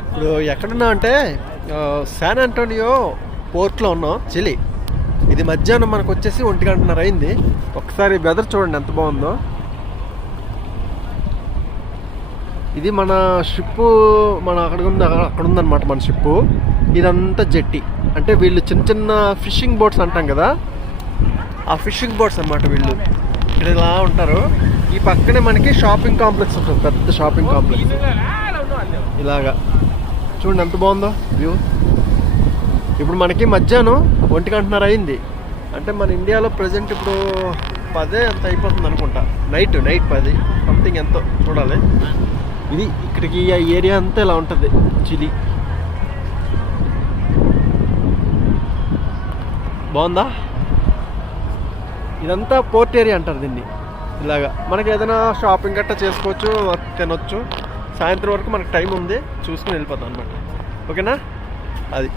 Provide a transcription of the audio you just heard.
ఇప్పుడు ఎక్కడున్నా అంటే శాన్ ఆంటోనియో పోర్ట్లో ఉన్నాం, చిలీ. ఇది మధ్యాహ్నం మనకు వచ్చేసి 1:30 అయింది. ఒకసారి వెదర్ చూడండి ఎంత బాగుందో. ఇది మన షిప్పు, మన అక్కడ ఉందన్నమాట మన షిప్పు. ఇదంతా జెట్టి, అంటే వీళ్ళు చిన్న చిన్న ఫిషింగ్ బోట్స్ అంటాం కదా, ఆ ఫిషింగ్ బోట్స్ అన్నమాట వీళ్ళు. ఇక్కడ ఇలా ఉంటారు. ఈ పక్కనే మనకి షాపింగ్ కాంప్లెక్స్ ఉంటుంది, పెద్ద షాపింగ్ కాంప్లెక్స్. ఇలాగా చూడండి ఎంత బాగుందో వ్యూ. ఇప్పుడు మనకి మధ్యాహ్నం 1:30 అయింది. అంటే మన ఇండియాలో ప్రజెంట్ ఇప్పుడు 10 అంత అయిపోతుంది అనుకుంటా. నైట్ 10 సంథింగ్ ఎంతో చూడాలి. ఇది ఇక్కడికి ఈ ఏరియా అంతా ఇలా ఉంటుంది చిలీ. బాగుందా? ఇదంతా పోర్ట్ ఏరియా అంటారు దీన్ని. ఇలాగా మనకి ఏదైనా షాపింగ్ గట్టా చేసుకోవచ్చు, తినొచ్చు. సాయంత్రం వరకు మనకు టైం ఉంది, చూసుకుని వెళ్ళిపోతాం అనమాట. ఓకేనా? అది